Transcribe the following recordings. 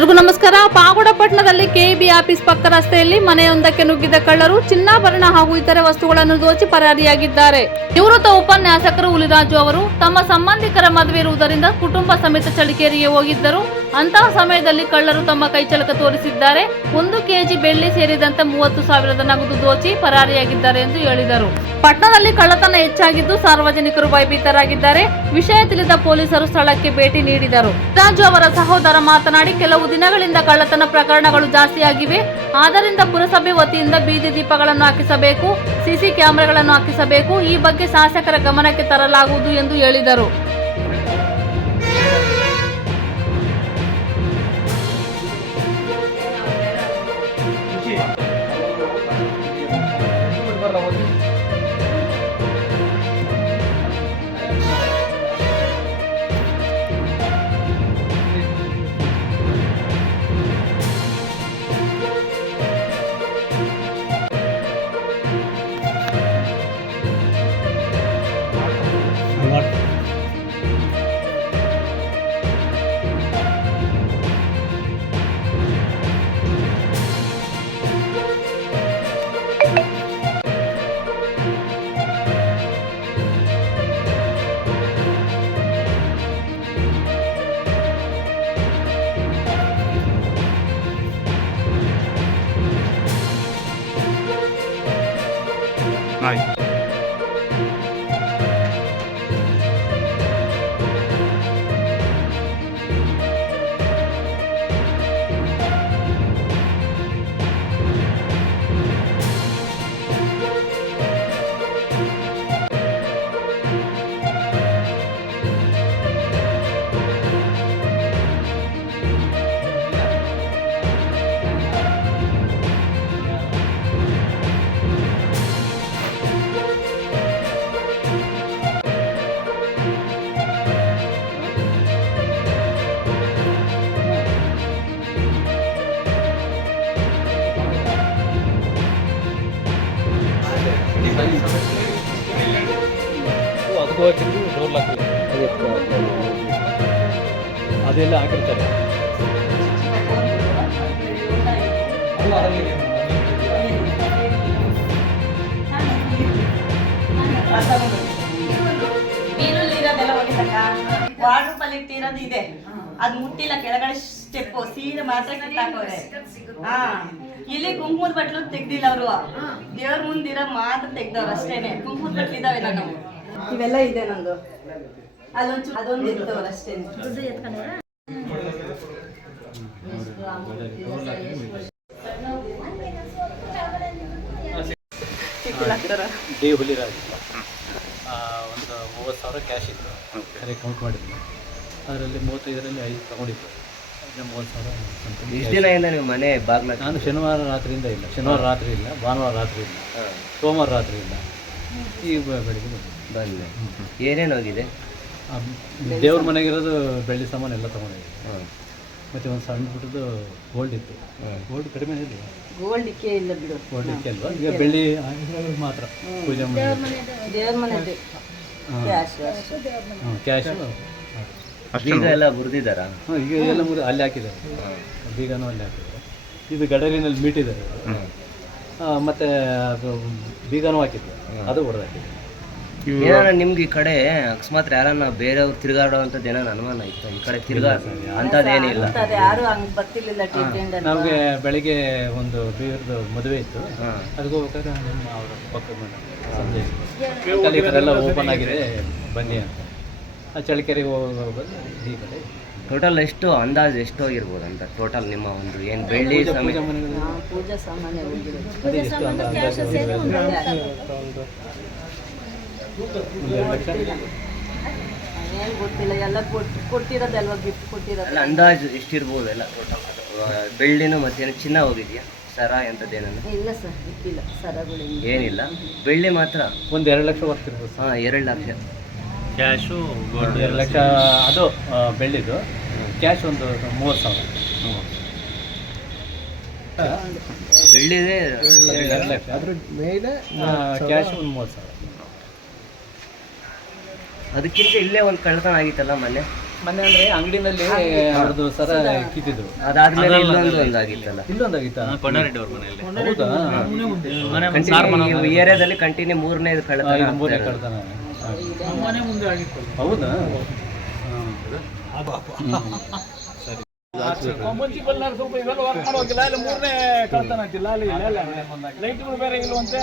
ಎಲ್ರಿಗೂ ನಮಸ್ಕಾರ. ಪಾವಗಡಪಟ್ಟಣದಲ್ಲಿ KEB office ಪಕ್ಕ ರಸ್ತೆಯಲ್ಲಿ ಮನೆಯೊಂದಕ್ಕೆ ನುಗ್ಗಿದ ಕಳ್ಳರು ಚಿನ್ನಾಭರಣ ಹಾಗೂ ಇತರೆ ವಸ್ತುಗಳನ್ನು ದೋಚಿ ಪರಾರಿಯಾಗಿದ್ದಾರೆ. ನಿವೃತ್ತ ಉಪನ್ಯಾಸಕರು ಹುಲಿರಾಜು ಅವರು ತಮ್ಮ ಸಂಬಂಧಿಕರ ಮದುವೆ ಇರುವುದರಿಂದ ಕುಟುಂಬ ಸಮೇತ ಚಳಿಕೇರಿಗೆ ಹೋಗಿದ್ದರು. ಅಂತಹ ಸಮಯದಲ್ಲಿ ಕಳ್ಳರು ತಮ್ಮ ಕೈಚಳಕ ತೋರಿಸಿದ್ದಾರೆ. 1 ಕೆಜಿ ಬೆಳ್ಳಿ ಸೇರಿದಂತೆ 30,000 ನಗದು ದೋಚಿ ಪರಾರಿಯಾಗಿದ್ದಾರೆ ಎಂದು ಹೇಳಿದರು. ಪಟ್ಟಣದಲ್ಲಿ ಕಳ್ಳತನ ಹೆಚ್ಚಾಗಿದ್ದು ಸಾರ್ವಜನಿಕರು ಭಯಭೀತರಾಗಿದ್ದಾರೆ. ವಿಷಯ ತಿಳಿದ ಪೊಲೀಸರು ಸ್ಥಳಕ್ಕೆ ಭೇಟಿ ನೀಡಿದರು. ರಾಜು ಅವರ ಸಹೋದರ ಮಾತನಾಡಿ, ಕೆಲವು ದಿನಗಳಿಂದ ಕಳ್ಳತನ ಪ್ರಕರಣಗಳು ಜಾಸ್ತಿಯಾಗಿವೆ. ಆದ್ದರಿಂದ ಪುರಸಭೆ ವತಿಯಿಂದ ಬೀದಿ ದೀಪಗಳನ್ನು ಹಾಕಿಸಬೇಕು, ಸಿಸಿ ಕ್ಯಾಮೆರಾಗಳನ್ನು ಹಾಕಿಸಬೇಕು. ಈ ಬಗ್ಗೆ ಶಾಸಕರ ಗಮನಕ್ಕೆ ತರಲಾಗುವುದು ಎಂದು ಹೇಳಿದರು. ಡೋರ್ ಲಾಕ್ ಅದೆಲ್ಲ ಹಾಕಿರ್ತಾರೆ. ವಾಟರ್ ಪಲ್ಲಿ ಇಟ್ಟಿರೋದು ಇದೆ, ಅದು ಮುಟ್ಟಿಲ್ಲ. ಕೆಳಗಡೆ ಸ್ಟೆಪ್ ಸೀರೆ ಮಾತ್ರ ಕಿತ್ತಾಕೋರೆ. ಇಲ್ಲಿ ಕುಂಕುಮದ ಬಟ್ಲು ತೆಗ್ದಿಲ್ಲ ಅವರು, ದೇವ್ರ ಮುಂದಿರೋ ಮಾತ್ರ ತೆಗ್ದವ್ರು ಅಷ್ಟೇನೆ. ಕುಂಕುಮದ ಬಟ್ಲು ಇದಾವೆ ನಾನು, ಇವೆಲ್ಲ ಇದೆ ನಂದು. ಅದೊಂದು ಇರ್ತವ್ರು ಅಷ್ಟೇನೆ. ಡಿ ಹುಲಿರಾಜ್ ಒಂದು 30,000 ಕ್ಯಾಶ್ ಇತ್ತು, ಸರಿ ಕೌಂಟ್ ಮಾಡಿದ್ವಿ. ಅದರಲ್ಲಿ 35ರಲ್ಲಿ 5 ತೊಗೊಂಡಿದ್ದು, 30,000. ಎಷ್ಟು ದಿನದಿಂದ ನೀವು ಮನೆ ಬಾಗ್ಲ? ನಾನು ಶನಿವಾರ ರಾತ್ರಿಯಿಂದ ಇಲ್ಲ, ಭಾನುವಾರ ರಾತ್ರಿ ಇಲ್ಲ, ಸೋಮವಾರ ರಾತ್ರಿ ಇಲ್ಲ, ಈಗ ಬೆಳಿಗ್ಗೆ ಬಂದೆ. ಏನೇನು ಹೋಗಿದೆ? ದೇವ್ರ ಮನೆಗಿರೋದು ಬೆಳ್ಳಿ ಸಾಮಾನು ಎಲ್ಲ ತೊಗೊಂಡಿದ್ದೆ. ಮತ್ತು ಒಂದು ಸಣ್ಣ ಬಿಟ್ಟದ್ದು ಗೋಲ್ಡ್ ಇತ್ತು. ಗೋಲ್ಡ್ ಕಡಿಮೆ ಇಲ್ಲ, ಗೋಲ್ಡ್ ಇಕ್ಕೆ ಇಲ್ಲ ಬಿಡು. ಗೋಲ್ಡ್ ಇಕ್ಕೆ ಅಲ್ವಾ, ಈಗ ಬೆಳ್ಳಿ ಮಾತ್ರ ಪೂಜೆ ಮಾಡಿ ದೇವ್ರ ಮನೆ ಕ್ಯಾಶು ಬೀಗ ಎಲ್ಲ ಮುರಿದಿದ್ದಾರಾ? ಈಗ ಎಲ್ಲ ಅಲ್ಲಿ ಹಾಕಿದ್ದಾರೆ, ಬೀಗನೂ ಅಲ್ಲಿ ಹಾಕಿದ್ದಾರೆ. ಇದು ಗಡರಿನಲ್ಲಿ ಮೀಟಿದ್ದಾರೆ, ಮತ್ತು ಅದು ಬೀಗನೂ ಹಾಕಿದ್ರು, ಅದು ಹೊಡೆದು ಹಾಕಿದ್ರು. ಏನಾರ ನಿಮ್ಗೆ ಈ ಕಡೆ ಅಕಸ್ಮಾತ್ ಯಾರನ್ನ ಬೇರೆಯವ್ರು ತಿರುಗಾಡೋ ಅಂಥದ್ದು ಏನಾರ ಅನುಮಾನ ಇತ್ತು? ಈ ಕಡೆ ತಿರುಗಾಡ ಅಂಥದ್ದೇನಿಲ್ಲ, ಯಾರು ಹಂಗೆ ಬರ್ತಿರ್ಲಿಲ್ಲ. ನಮಗೆ ಬೆಳಿಗ್ಗೆ ಒಂದು ಬೀರದು ಮದುವೆ ಇತ್ತು, ಅದಕ್ಕೆ ಹೋಗ್ಬೇಕಾದ್ರೆ ನಮ್ಮ ಅವರ ಪಕ್ಕದ ಮನೆ ಸಂಜೆ ಎಲ್ಲ ಓಪನ್ ಆಗಿದೆ ಬನ್ನಿ ಅಂತ ಚಳಿಕೆರೆಗೆ ಹೋಗೋದು. ಈ ಕಡೆ ಟೋಟಲ್ ಎಷ್ಟು ಅಂದಾಜು ಎಷ್ಟು ಹೋಗಿರ್ಬೋದು ಅಂತ? ಟೋಟಲ್ ನಿಮ್ಮ ಒಂದು ಏನು ಬೆಳ್ಳಿ ಪೂಜಾ ಸಾಮಾನ್ಯ ಏನು ಗೊತ್ತಿಲ್ಲ, ಎಲ್ಲ ಕೊಟ್ಟಿರೋದಲ್ವ, ಗಿಫ್ಟ್ ಕೊಟ್ಟಿರೋದು. ಅಂದಾಜು ಎಷ್ಟಿರ್ಬೋದು ಎಲ್ಲ ಟೋಟಲ್? ಬೆಳ್ಳಿನೂ ಮತ್ತೇನು ಚಿನ್ನ ಹೋಗಿದೆಯಾ? ಸರ ಎಂಥದ್ದೇನನ್ನು? ಇಲ್ಲ ಸರ್, ಗೊತ್ತಿಲ್ಲ. ಸರಗಳು ಏನಿಲ್ಲ, ಬೆಳ್ಳಿ ಮಾತ್ರ ಒಂದು 2 ಲಕ್ಷ ಬರ್ತಿರ್ಬೋದು. 2 ಲಕ್ಷ ಕ್ಯಾಶು, ಗೋಲ್ಡ್ 2 ಲಕ್ಷ ಅದು ಬೆಳ್ಳಿದು. ಕ್ಯಾಶ್ ಒಂದು 30,000. ಬೆಳ್ಳಿದೆ 2 ಲಕ್ಷ, ಅದ್ರ ಮೇಲೆ ಕ್ಯಾಶ್ ಒಂದು 30,000. ಅದಕ್ಕಿಂತ ಇಲ್ಲೇ ಒಂದು ಕಳ್ಳತನ ಆಗಿತ್ತಲ್ಲ ಮೊನ್ನೆ? ಮೊನ್ನೆ ಅಂದ್ರೆ ಅಂಗಡಿನಲ್ಲಿ ಅವ್ರದ್ದು ಸರ ಕಿತ್ತಿದ್ರು. ಅದಾದ್ಮೇಲೆ ಇನ್ನೊಂದು ಒಂದಾಗಿತ್ತಲ್ಲ, ಇಲ್ಲೊಂದಾಗಿತ್ತಾ? ಕೊಂಡಾರೆಡ್ಡಿ ಅವ್ರ ಮನೆಯಲ್ಲಿ ಹೌದಾ? ಕಂಟಿನ್ಯೂ ಈ ಏರಿಯಾದಲ್ಲಿ ಕಂಟಿನ್ಯೂ ಮೂರನೇ ಕಳ್ತನ ಮೂರನೇ ಕಳ್ತನ. ಹೌದಾ? ಮುನ್ಸಿಪಲ್ನವ್ರು ಸ್ವಲ್ಪ ಇವೆಲ್ಲ ವರ್ಕ್ ಮಾಡೋಕಿಲ್ಲ, ಅಲ್ಲಿ ಮೂರನೇ ಕಳ್ತನ ಆಗ್ತಿಲ್ಲ, ಅಲ್ಲಿ ಇಲ್ಲ ಲೈಟ್ಗಳು ಬೇರೆ ಇಲ್ವಂತೆ.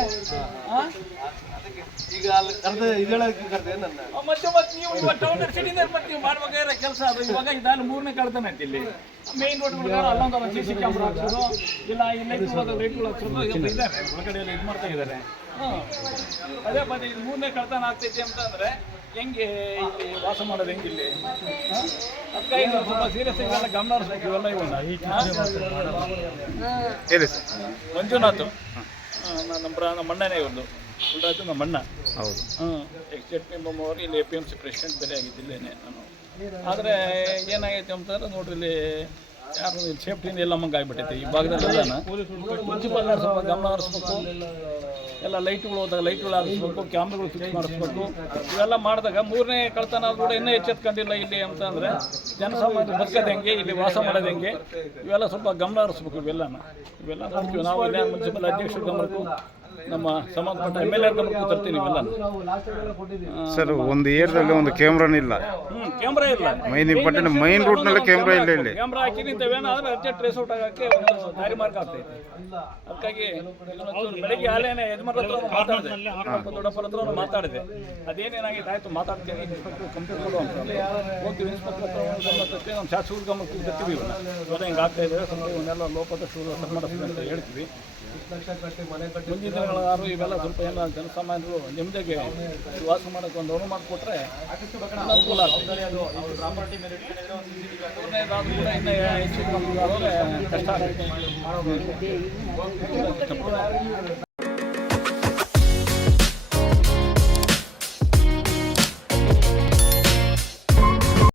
ಈಗ ಅಲ್ಲಿ ಕರೆದು ಇದೇಳಕ್ಕೆ ಕರೆದೆ ನನ್ನ ಮತ್ತೆ ನೀವು ಇವಾಗ ಟೌನ್ ಸಿಟಿಯಿಂದ ಮತ್ತೆ ನೀವು ಮಾಡ್ಬೇಕಾದ್ರೆ ಕೆಲಸ ಅದು ಇವಾಗ ಇದಾಗಲಿ ಮೂರನೇ ಕಳ್ತನ ಐತಿ ಇಲ್ಲಿ ಮೇನ್ ರೋಡ್ಗಳು ಅಲ್ಲೊಂದು CC ಕ್ಯಾಮ್ರಾ ಹಾಕ್ಸೋದು, ಇಲ್ಲ ಈ ಲೈಟ್ಗಳು ಹಾಕ್ಸೋದು ಇದ್ದಾರೆ ಒಳಗಡೆ ಇದು ಮಾಡ್ತಾ ಇದ್ದಾರೆ. ಅದೇ ಮತ್ತೆ ಇದು ಮೂರನೇ ಕಳ್ತನ ಆಗ್ತೈತಿ ಅಂತಂದ್ರೆ ಹೆಂಗೆ ಇಲ್ಲಿ ವಾಸ ಮಾಡೋದು ಹೆಂಗೆ ಇಲ್ಲಿ? ಅದಕ್ಕಾಗಿ ನಾವು ಸ್ವಲ್ಪ ಸೀರಿಯಸ್ ಇವೆಲ್ಲ ಗಮನ ಹರಿಸ್ಬೇಕು. ಇವೆಲ್ಲ ಇವನ್ನ ಮಂಜುನಾಥ್ ನಮ್ಮ ಅಣ್ಣನೇ ಇವ್ರದ್ದು ಗುಲ್ರಾಜು ನಮ್ಮ ಅಣ್ಣ. ಹೌದು. ಎಕ್ಸ್ಟೇಟ್ ಮೆಂಬರ್ ಇಲ್ಲಿ APMC ಪ್ರೆಸಿಡೆಂಟ್ ಬೇರೆ ಆಗಿದ್ದಿಲ್ಲೇನೆ ನಾನು. ಆದರೆ ಏನಾಗೈತೆ ಅಂತಂದ್ರೆ ನೋಡ್ರಿ ಇಲ್ಲಿ ಯಾರು ಇಲ್ಲಿ ಸೇಫ್ಟಿಯಿಂದ ಎಲ್ಲ ಮಂಗ ಆಗಿಬಿಟ್ಟೈತೆ ಈ ಭಾಗದಲ್ಲೆಲ್ಲ. ಮುನ್ಸಿಪಲ್ನವ್ರು ಸ್ವಲ್ಪ ಗಮನ ಹರಿಸ್ಬೇಕು. ಎಲ್ಲ ಲೈಟ್ಗಳು ಹೋದಾಗ ಲೈಟ್ಗಳು ಹಾರಿಸ್ಬೇಕು, ಕ್ಯಾಮ್ರಾಗಳು ಫಿಕ್ಸ್ ಮಾಡಿಸ್ಬೇಕು. ಇವೆಲ್ಲ ಮಾಡಿದಾಗ ಮೂರನೇ ಕಳ್ತನ ಕೂಡ ಇನ್ನೂ ಎಚ್ಚೆತ್ಕೊಂಡಿಲ್ಲ ಇಲ್ಲಿ ಅಂತಂದರೆ ಜನಸಾಮಾನ್ಯರು ಬದುಕೋದು ಹೆಂಗೆ, ಇಲ್ಲಿ ವಾಸ ಮಾಡೋದು ಹೆಂಗೆ, ಇವೆಲ್ಲ ಸ್ವಲ್ಪ ಗಮನ ಹರಿಸ್ಬೇಕು. ಇವೆಲ್ಲ ನೋಡ್ತೀವಿ ನಾವು. ಇಲ್ಲೇ ಮುನ್ಸಿಪಲ್ ಅಧ್ಯಕ್ಷರ ಗಮನಕ್ಕೂ ನಮ್ಮ ಸಂಬಂಧಪಟ್ಟ MLA ಗಮನಕ್ಕೂ ತರ್ತೀನಿ ಇವೆಲ್ಲ. ಸರ್, ಒಂದು ಏರಿಯಾದಲ್ಲಿ ಒಂದು ಕ್ಯಾಮ್ರಾನೇ ಇಲ್ಲ. ಕ್ಯಾಮ್ರಾ ಇಲ್ಲ. ಮೈನ್ ಇಂಪಾರ್ಟೆಂಟ್ ಮೈನ್ ರೂಟ್ನಲ್ಲಿ ಕ್ಯಾಮ್ರಾ ಇಲ್ಲ. ಇಲ್ಲಿ ಕ್ಯಾಮ್ರಾ ಹಾಕಿ ನಿಂತವೇನೋ ಆದರೆ ಅರ್ಜೆಂಟ್ ಟ್ರೇಸ್ ಔಟ್ ಆಗೋಕ್ಕೆ ಒಂದು ದಾರಿ ಮಾರ್ಗ ಆಗ್ತೈತೆ. ಅದಕ್ಕಾಗಿ ಬೆಳಗ್ಗೆ ಹಾಲೇನೆ ಯಜಮಾನ್ರ ಹತ್ರ ಮಾತಾಡಿದೆ, ದೊಡ್ಡಪ್ಪರ ಹತ್ರ ಮಾತಾಡಿದೆ. ಅದೇನೇನಾಗಿದೆ ಆಯಿತು ಮಾತಾಡ್ತೀನಿ, ಇನ್ಸ್ಪೆಕ್ಟರ್ ಕಂಪ್ಲೇಂಟ್ ಕೊಡು ಅಂತ ಹೋಗ್ತೀವಿ. ಇನ್ಸ್ಪೆಕ್ಟರ್ ಹತ್ರ ಗಮನಕ್ಕೆ ನಮ್ಮ ಶಾಸಕರ ಗಮನಕ್ಕೆ ತರ್ತೀವಿ. ಇವೆಲ್ಲ ಹಿಂಗೆ ಆಗ್ತಾ ಇದೆ, ಸ್ವಲ್ಪ ಇವನ್ನೆಲ್ಲ ಲೋಪದಷ್ಟು ಮಾಡಿಸ್ತೀವಿ ಅಂತ ಹೇಳ್ತೀವಿ. ಮುಂದಿನ ದಿನಗಳಾರು ಇವೆಲ್ಲ ಸ್ವಲ್ಪ ಎಲ್ಲ ಜನಸಾಮಾನ್ಯರು ನೆಮ್ಮದಿಗೆ ವಾಸ ಮಾಡೋಕ್ಕೆ ಒಂದು ಅನುವು ಮಾಡಿಕೊಟ್ರೆ ಅನುಕೂಲ ಆಗ್ತದೆ. ಇನ್ನು ಹೆಚ್ಚು ಕಷ್ಟ ಆಗುತ್ತೆ.